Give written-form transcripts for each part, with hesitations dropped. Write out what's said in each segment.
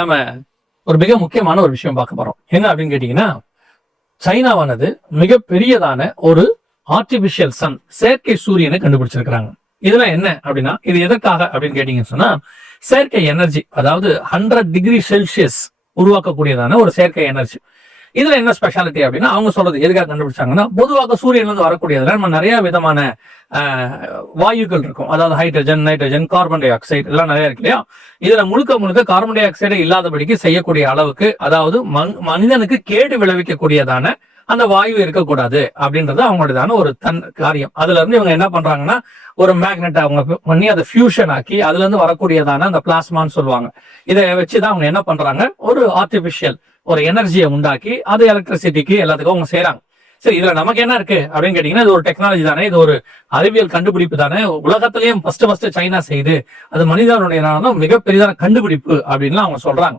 நம்ம ஒரு மிக முக்கியமான ஒரு விஷயம் பார்க்க போறோம். என்ன அப்படின்னு கேட்டீங்கன்னா, சைனாவானது மிக பெரியதான ஒரு ஆர்டிபிஷியல் சன், செயற்கை சூரியனை கண்டுபிடிச்சிருக்கிறாங்க. இதுல என்ன அப்படின்னா, இது எதற்காக அப்படின்னு கேட்டீங்கன்னு சொன்னா, செயற்கை எனர்ஜி, அதாவது 100 டிகிரி செல்சியஸ் உருவாக்கக்கூடியதான ஒரு செயற்கை எனர்ஜி. இதுல என்ன ஸ்பெஷாலிட்டி அப்படின்னா, அவங்க சொல்றது எதுக்காக கண்டுபிடிச்சாங்கன்னா, பொதுவாக சூரியன்ல இருந்து வரக்கூடியதுல நம்ம நிறைய விதமான வாயுக்கள் இருக்கும். அதாவது hydrogen, nitrogen, carbon di oxide இதெல்லாம் நிறைய இருக்கு இல்லையா. இதுல முழுக்க கார்பன் டை ஆக்சைடு இல்லாதபடிக்கு செய்யக்கூடிய அளவுக்கு, அதாவது மனிதனுக்கு கேடு விளைவிக்கக்கூடியதான அந்த வாயு இருக்கக்கூடாது அப்படின்றது அவங்களோடதான ஒரு காரியம். அதுல இருந்து இவங்க என்ன பண்றாங்கன்னா, ஒரு மேக்னெட் அவங்க பண்ணி அதை ஃபியூஷன் ஆக்கி அதுல இருந்து வரக்கூடியதான அந்த பிளாஸ்மான்னு சொல்லுவாங்க. இதை வச்சுதான் அவங்க என்ன பண்றாங்க, ஒரு ஆர்டிபிஷியல் ஒரு எனர்ஜியை உண்டாக்கி அது எலக்ட்ரிசிட்டிக்கு எல்லாத்துக்கும் அவங்க செய்யறாங்க. சரி, இதுல நமக்கு என்ன இருக்கு அப்படின்னு கேட்டீங்கன்னா, இது ஒரு டெக்னாலஜி தானே, இது ஒரு அறிவியல் கண்டுபிடிப்பு தானே, உலகத்திலேயும் ஃபர்ஸ்ட் சைனா செய்து அது மனிதனுடைய மிகப்பெரியதான கண்டுபிடிப்பு அப்படின்னு அவங்க சொல்றாங்க.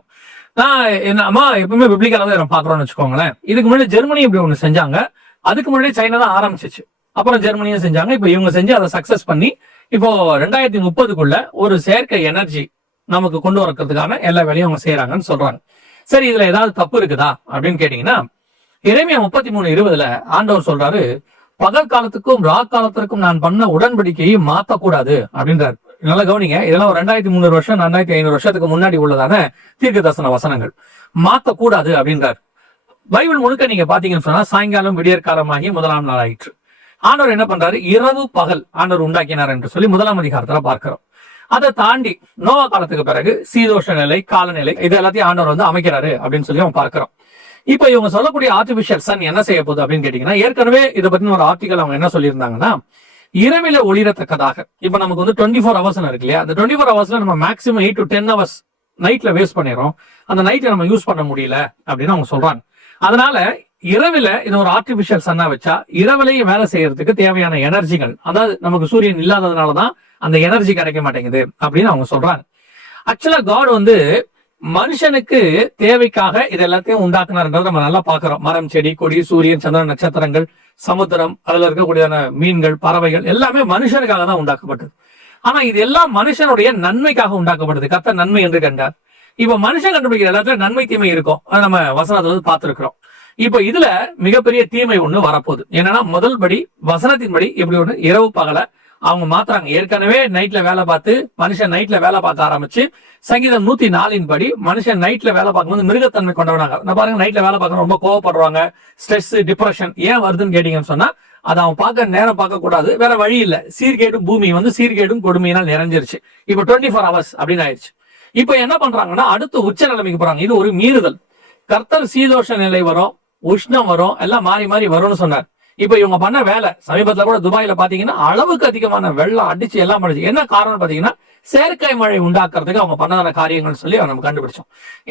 நான் என்னமா எப்பவுமே பிப்ளிக்கலா தான் பாக்குறோம்னு வச்சுக்கோங்களேன். இதுக்கு முன்னாடி ஜெர்மனி இப்படி ஒண்ணு செஞ்சாங்க, அதுக்கு முன்னாடி சைனா தான் ஆரம்பிச்சிச்சு, அப்புறம் ஜெர்மனியும் செஞ்சாங்க, இப்ப இவங்க செஞ்சு அதை சக்சஸ் பண்ணி இப்போ 2030க்குள்ள ஒரு செயற்கை எனர்ஜி நமக்கு கொண்டு வரதுக்கான எல்லா வேலையும் அவங்க செய்யறாங்கன்னு சொல்றாங்க. சரி, இதுல ஏதாவது தப்பு இருக்குதா அப்படின்னு கேட்டீங்கன்னா, எரேமியா 33:20 ஆண்டவர் சொல்றாரு, பகல் காலத்துக்கும் ராக் காலத்திற்கும் நான் பண்ண உடன்படிக்கையை மாத்தக்கூடாது அப்படின்றாரு. நல்லா கவனிங்க, இதெல்லாம் ஒரு 2300 வருஷம் 2500 வருஷத்துக்கு முன்னாடி உள்ளதான தீர்க்க தரிசன வசனங்கள். மாத்தக்கூடாது அப்படின்றாரு. பைபிள் முழுக்க நீங்க பாத்தீங்கன்னு சொன்னா, சாயங்காலம் விடியற்காலமாகி 1ஆம் நாள் ஆயிற்று. ஆண்டவர் என்ன பண்றாரு, இரவு பகல் ஆண்டவர் உண்டாக்கினார் என்று சொல்லி 1ஆம் அதிகாரத்துல பார்க்கிறோம். அதை தாண்டி நோவா காலத்துக்கு பிறகு சீதோஷ நிலை, காலநிலை, இது எல்லாத்தையும் ஆண்டவர் வந்து அமைக்கிறாரு அப்படின்னு சொல்லி அவங்க பார்க்கிறோம். இப்ப இவங்க சொல்லக்கூடிய ஆர்டிபிஷியல் சன் என்ன செய்ய போகுது அப்படின்னு கேட்டீங்கன்னா, ஏற்கனவே இதை பத்தின ஒரு ஆர்டிகல் அவங்க என்ன சொல்லியிருந்தாங்கன்னா, இரவில ஒளிரத்தக்கதாக, இப்ப நமக்கு வந்து 24 ஹவர்ஸ் இருக்கு இல்லையா, அந்த 24 ஹவர்ஸ்ல நம்ம மேக்ஸிமம் 8 to 10 ஹவர்ஸ் நைட்ல வேஸ்ட் பண்ணிடுறோம். அந்த நைட்ல நம்ம யூஸ் பண்ண முடியல அப்படின்னு அவங்க சொல்றாங்க. அதனால இரவில இது ஒரு ஆர்டிபிஷியல் சன்னா வச்சா இரவிலையும் வேலை செய்யறதுக்கு தேவையான எனர்ஜிகள், அதாவது நமக்கு சூரியன் இல்லாததுனாலதான் அந்த எனர்ஜி கிடைக்க மாட்டேங்குது அப்படின்னு அவங்க சொல்றாங்க. ஆக்சுவலா காட் வந்து மனுஷனுக்கு தேவைக்காக இது எல்லாத்தையும் உண்டாக்குனார்ன்றதை நம்ம நல்லா பாக்குறோம். மரம், செடி, கொடி, சூரியன், சந்திரன், நட்சத்திரங்கள், சமுத்திரம், அதுல இருக்கக்கூடியதான மீன்கள், பறவைகள் எல்லாமே மனுஷனுக்காக தான் உண்டாக்கப்பட்டது. ஆனா இது எல்லாம் மனுஷனுடைய நன்மைக்காக உண்டாக்கப்பட்டது. கர்த்தர் நன்மை என்று கண்டார். இப்ப மனுஷன் கண்டுபிடிக்கிற எல்லாத்துல நன்மை தீமை இருக்கும், அதை நம்ம வசனத்துல வந்து பார்த்திருக்கிறோம். இப்ப இதுல மிகப்பெரிய தீமை ஒண்ணு வரப்போகுது. என்னன்னா, முதல் படி வசனத்தின்படி இப்படி ஒண்ணு இரவு பகல அவங்க மாத்துறாங்க. ஏற்கனவே நைட்ல வேலை பார்த்து மனுஷன் நைட்ல வேலை பார்க்க ஆரம்பிச்சு, சங்கீதம் 104 படி மனுஷன் நைட்ல வேலை பார்க்கும்போது மிருகத்தன்மை கொண்டவனாங்க. நான் பாருங்க, நைட்ல வேலை பார்க்கணும் ரொம்ப கோவப்படுறாங்க, ஸ்ட்ரெஸ், டிப்ரெஷன் ஏன் வருதுன்னு கேட்டீங்கன்னு சொன்னா, அதை அவன் பார்க்க நேரம் பார்க்க கூடாது, வேற வழி இல்ல. சீர்கேடும் பூமி வந்து சீர்கேடும் கொடுமையினால் நிறைஞ்சிருச்சு. இப்ப 24 ஹவர்ஸ் அப்படின்னு ஆயிடுச்சு. இப்ப என்ன பண்றாங்கன்னா, அடுத்து உச்ச நிலைமைக்கு போறாங்க. இது ஒரு மீறுதல். கர்த்தர் சீதோஷ நிலை வரும், உஷ்ணம் வரும், எல்லாம் மாறி மாறி வரும்னு சொன்னார். இப்ப இவங்க பண்ண வேலை, சமீபத்துல கூட துபாயில பாத்தீங்கன்னா அளவுக்கு அதிகமான வெள்ளம் அடிச்சு எல்லாம் பண்ணுச்சு. என்ன காரணம் பாத்தீங்கன்னா, செயற்கை மழை உண்டாக்குறதுக்கு அவங்க பண்ணதான காரியங்கள் சொல்லி நம்ம கண்டுபிடிச்சோம்.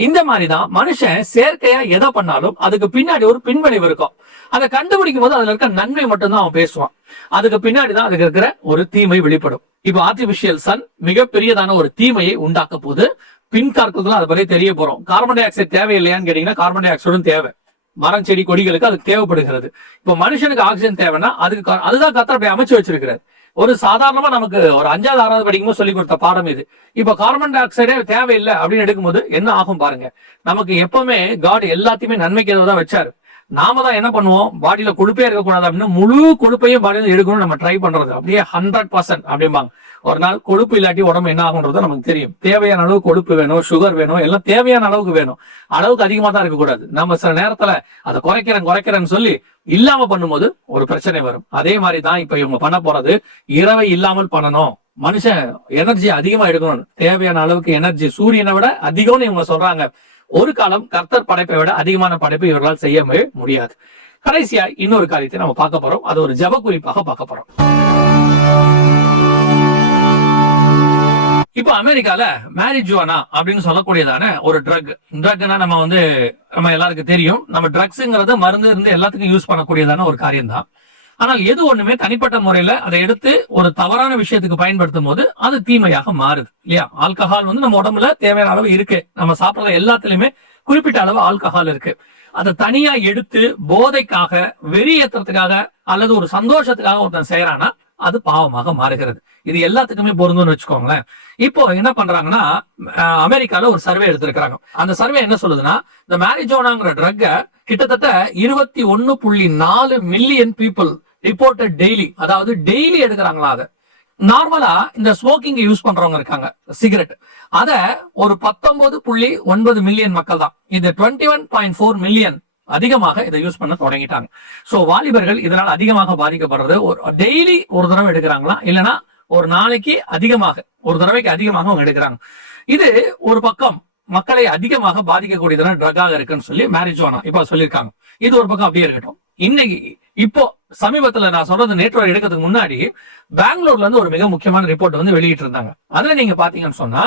இந்த மாதிரிதான் மனுஷன் செயற்கையா எதை பண்ணாலும் அதுக்கு பின்னாடி ஒரு பின்விளைவு இருக்கும். அதை கண்டுபிடிக்கும் போது அதுல இருக்க நன்மை மட்டும்தான் அவன் பேசுவான், அதுக்கு பின்னாடிதான் அதுக்கு இருக்கிற ஒரு தீமை வெளிப்படும். இப்ப ஆர்டிபிஷியல் சன் மிகப்பெரியதான ஒரு தீமையை உண்டாக்க போது பின்கார்க்கத்துல அதை பத்தி தெரிய போறோம். கார்பன் டை ஆக்சைடு தேவையில்லையான்னு கேட்டீங்கன்னா, கார்பன் டை ஆக்சைடும் தேவை. மரம், செடி, கொடிகளுக்கு அது தேவைப்படுகிறது. இப்ப மனுஷனுக்கு ஆக்சிஜன் தேவைன்னா அதுதான் கர்த்தர் அப்படி அமைச்சு வச்சிருக்கிறார். ஒரு சாதாரணமா நமக்கு ஒரு 5வது 6வது படிக்கும்போது சொல்லி கொடுத்த பாடம் இது. இப்ப கார்பன் டை ஆக்சைடே தேவையில்லை அப்படின்னு எடுக்கும்போது என்ன ஆகும் பாருங்க. நமக்கு எப்பவுமே காட் எல்லாத்தையுமே நன்மைக்கு தான் வச்சாரு. நாம தான் என்ன பண்ணுவோம், பாடியில கொழுப்பே இருக்கக்கூடாது அப்படின்னு முழு கொழுப்பையும் பாடியில எடுக்கணும்னு நம்ம ட்ரை பண்றது. அப்படியே 100% அப்படிம்பாங்க. ஒரு நாள் கொழுப்பு இல்லாட்டி உடம்பு என்ன ஆகுன்றது நமக்கு தெரியும். தேவையான அளவு கொழுப்பு வேணும், சுகர் வேணும், எல்லாம் தேவையான அளவுக்கு வேணும். அளவுக்கு அதிகமா தான் இருக்கக்கூடாது. நம்ம சில நேரத்துல அதை குறைக்கிறேன்னு சொல்லி இல்லாம பண்ணும்போது ஒரு பிரச்சனை வரும். அதே மாதிரிதான் இப்ப இவங்க பண்ண போறது, இரவை இல்லாமல் பண்ணணும், மனுஷன் எனர்ஜி அதிகமா எடுக்கணும், தேவையான அளவுக்கு எனர்ஜி சூரியனை விட அதிகம்னு இவங்க சொல்றாங்க. ஒரு காலம் கர்த்தர் படைப்பை விட அதிகமான படைப்பை இவர்களால் செய்ய முடியாது. கடைசியா இன்னொரு காரியத்தை நம்ம பார்க்க போறோம். அது ஒரு ஜப குறிப்பாக பார்க்க போறோம். இப்ப அமெரிக்கால மேரிஜுவானா அப்படின்னு சொல்லக்கூடியதான ஒரு ட்ரக்னா நம்ம எல்லாருக்கும் தெரியும். நம்ம ட்ரக்ஸ்ங்கிறது மருந்து இருந்து எல்லாத்துக்கும் யூஸ் பண்ணக்கூடியதான ஒரு காரியம் தான். ஆனால் எது ஒண்ணுமே தனிப்பட்ட முறையில அதை எடுத்து ஒரு தவறான விஷயத்துக்கு பயன்படுத்தும் போது அது தீமையாக மாறுது இல்லையா. ஆல்கஹால் நம்ம உடம்புல தேவையான அளவு இருக்கு, நம்ம சாப்பிடுற எல்லாத்துலயுமே குறிப்பிட்ட அளவு ஆல்கஹால் இருக்கு. அதை தனியா எடுத்து போதைக்காக, வெறி ஏத்துறதுக்காக அல்லது ஒரு சந்தோஷத்துக்காக ஒருத்தன் செய்யறானா அது பாவமாக மாறுகிறது. இது எல்லாத்துக்குமே பொருந்தும்னு வச்சுக்கோங்களேன். இப்போ என்ன பண்றாங்கன்னா, அமெரிக்கால ஒரு சர்வே எடுத்திருக்காங்க. அந்த சர்வே என்ன சொல்லுதுன்னா, இந்த மேரிஜோனாங்கிற ட்ரக்க கிட்டத்தட்ட 21.4 மில்லியன் பீப்புள் ரிப்போர்ட்டட் டெய்லி, அதாவது டெய்லி எடுக்கிறாங்களா. அதை நார்மலா இந்த ஸ்மோக்கிங் யூஸ் பண்றவங்க இருக்காங்க, சிகரெட், அத ஒரு 19.9 மில்லியன் மக்கள் தான். இது 21.4 மில்லியன் அதிகமாக இதை யூஸ் பண்ண தொடங்கிட்டாங்க. சோ வாலிபர்கள் இதனால் அதிகமாக பாதிக்கப்படுறது. ஒரு டெய்லி ஒரு தடவை எடுக்கிறாங்களா, இல்லைன்னா ஒரு நாளைக்கு அதிகமாக, ஒரு தடவைக்கு அதிகமாக அவங்க எடுக்கிறாங்க. இது ஒரு பக்கம் மக்களை அதிகமாக பாதிக்கக்கூடியதான ட்ரக்காக இருக்குன்னு சொல்லி மேரிஜுவானா இப்ப சொல்லியிருக்காங்க. இது ஒரு பக்கம் அப்படியே இருக்கட்டும். இன்னைக்கு இப்போ சமீபத்துல நான் சொல்றது நேற்று எடுக்கிறதுக்கு முன்னாடி பெங்களூர்ல இருந்து ஒரு மிக முக்கியமான ரிப்போர்ட் வந்து வெளியிட்டு இருந்தாங்க. அதுல நீங்க பாத்தீங்கன்னு சொன்னா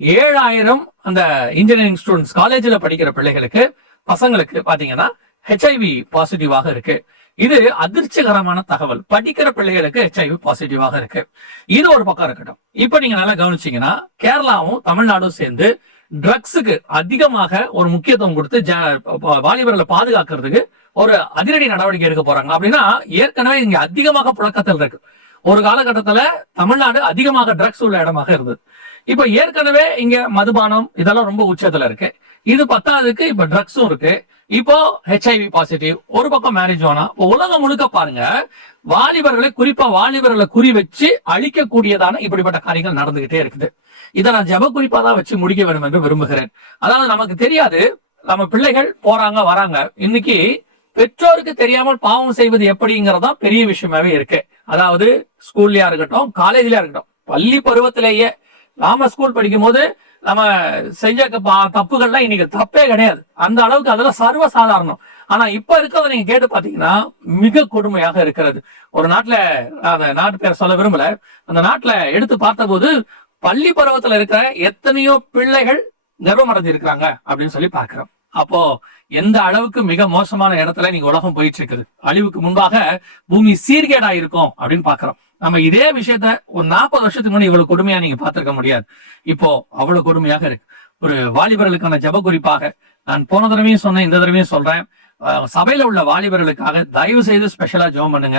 7000 அந்த இன்ஜினியரிங் ஸ்டூடெண்ட்ஸ் காலேஜ்ல படிக்கிற பிள்ளைகளுக்கு, பசங்களுக்கு பாத்தீங்கன்னா HIV பாசிட்டிவாக இருக்கு. இது அதிர்ச்சிகரமான தகவல். படிக்கிற பிள்ளைகளுக்கு HIV பாசிட்டிவாக இருக்கு. இது ஒரு பக்கம் இருக்கட்டும். இப்ப நீங்க நல்லா கவனிச்சீங்கன்னா கேரளாவும் தமிழ்நாடும் சேர்ந்து ட்ரக்ஸுக்கு அதிகமாக ஒரு முக்கியத்துவம் கொடுத்து வாலிபர்களை பாதுகாக்கிறதுக்கு ஒரு அதிரடி நடவடிக்கை எடுக்க போறாங்க. அப்படின்னா ஏற்கனவே இங்க அதிகமாக புழக்கத்தில் இருக்கு. ஒரு காலகட்டத்துல தமிழ்நாடு அதிகமாக ட்ரக்ஸ் உள்ள இடமாக இருந்தது. இப்ப ஏற்கனவே இங்க மதுபானம் இதெல்லாம் ரொம்ப உச்சத்துல இருக்கு. இது பத்தாவதுக்கு இப்ப ட்ரக்ஸும் இருக்கு. இப்போ HIV பாசிட்டிவ், ஒரு பக்கம் மேரிஜுவானா. உலகம் முழுக்க பாருங்க, வாலிபர்களை, குறிப்பா வாலிபர்களை குறி வச்சு அழிக்கக்கூடியதான இப்படிப்பட்ட காரியங்கள் நடந்துகிட்டே இருக்குது. இதை நான் ஜப குறிப்பா தான் வச்சு முடிக்க வேண்டும் என்று விரும்புகிறேன். அதாவது நமக்கு தெரியாது, நம்ம பிள்ளைகள் போறாங்க வராங்க. இன்னைக்கு பெற்றோருக்கு தெரியாமல் பாவம் செய்வது எப்படிங்கிறதா பெரிய விஷயமாவே இருக்கு. அதாவது ஸ்கூல்லயா இருக்கட்டும், காலேஜ்லயா இருக்கட்டும், பள்ளி பருவத்திலேயே நாம ஸ்கூல் படிக்கும் போது நம்ம செஞ்ச தப்புகள்லாம் இன்னைக்கு தப்பே கிடையாது. அந்த அளவுக்கு அதெல்லாம் சர்வ சாதாரணம். ஆனா இப்ப இருக்கிறத நீங்க கேட்டு பாத்தீங்கன்னா மிக கொடுமையாக இருக்கிறது. ஒரு நாட்டுல, அந்த நாட்டு பேர் சொல்ல விரும்பல, அந்த நாட்டுல எடுத்து பார்த்த போது பள்ளி பருவத்துல இருக்கிற எத்தனையோ பிள்ளைகள் கர்ப்பம் அடைஞ்சு இருக்கிறாங்க அப்படின்னு சொல்லி பாக்குறோம். அப்போ எந்த அளவுக்கு மிக மோசமான இடத்துல நீங்க உலகம் போயிட்டு இருக்குது. அழிவுக்கு முன்பாக பூமி சீர்கேடா இருக்கும் அப்படின்னு பாக்குறோம். நம்ம இதே விஷயத்த ஒரு 40 வருஷத்துக்கு முன்னாடி இவ்வளவு கொடுமையா நீங்க பார்த்திருக்க முடியாது. இப்போ அவ்வளவு கொடுமையாக இருக்கு. ஒரு வாலிபர்களுக்கான ஜப குறிப்பாக நான் போன தடவையும் சொன்னேன், இந்த தடவையும் சொல்றேன், சபையில உள்ள வாலிபர்களுக்காக தயவு செய்து ஸ்பெஷலா ஜெபம் பண்ணுங்க.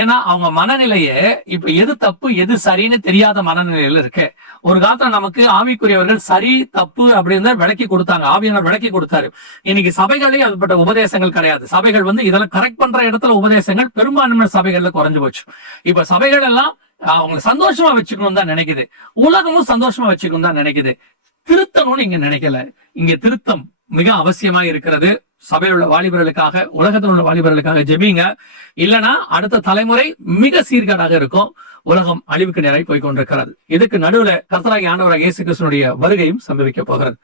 ஏன்னா அவங்க மனநிலையே இப்ப எது தப்பு எது சரின்னு தெரியாத மனநிலையில இருக்கு. ஒரு காலத்துல நமக்கு ஆவிக்குரியவர்கள் சரி தப்பு அப்படின்னு விளக்கி கொடுத்தாங்க, ஆவியானவர் விளக்கி கொடுத்தாரு. இன்னைக்கு சபைகளே அதுபட்ட உபதேசங்கள் கிடையாது. சபைகள் வந்து இதெல்லாம் கரெக்ட் பண்ற இடத்துல உபதேசங்கள் பெரும்பான்மை சபைகள்ல குறைஞ்சு போச்சு. இப்ப சபைகள் எல்லாம் அவங்க சந்தோஷமா வச்சுக்கணும் தான் நினைக்குது, உலகமும் சந்தோஷமா வச்சுக்கணும் தான் நினைக்குது. திருத்தணும்னு இங்க நினைக்கல. இங்க திருத்தம் மிக அவசியமா இருக்கிறது. சபையில் உள்ள வாலிபர்களுக்காக, உலகத்தில் உள்ள வாலிபர்களுக்காக ஜெபிங்க. இல்லைன்னா அடுத்த தலைமுறை மிக சீர்கேடாக இருக்கும். உலகம் அழிவுக்கு நேராய் போய் கொண்டிருக்கிறது. இதுக்கு நடுவுல கர்த்தராகிய ஆண்டவராகிய இயேசு கிறிஸ்துவினுடைய வருகையும் சம்பவிக்க போகிறது.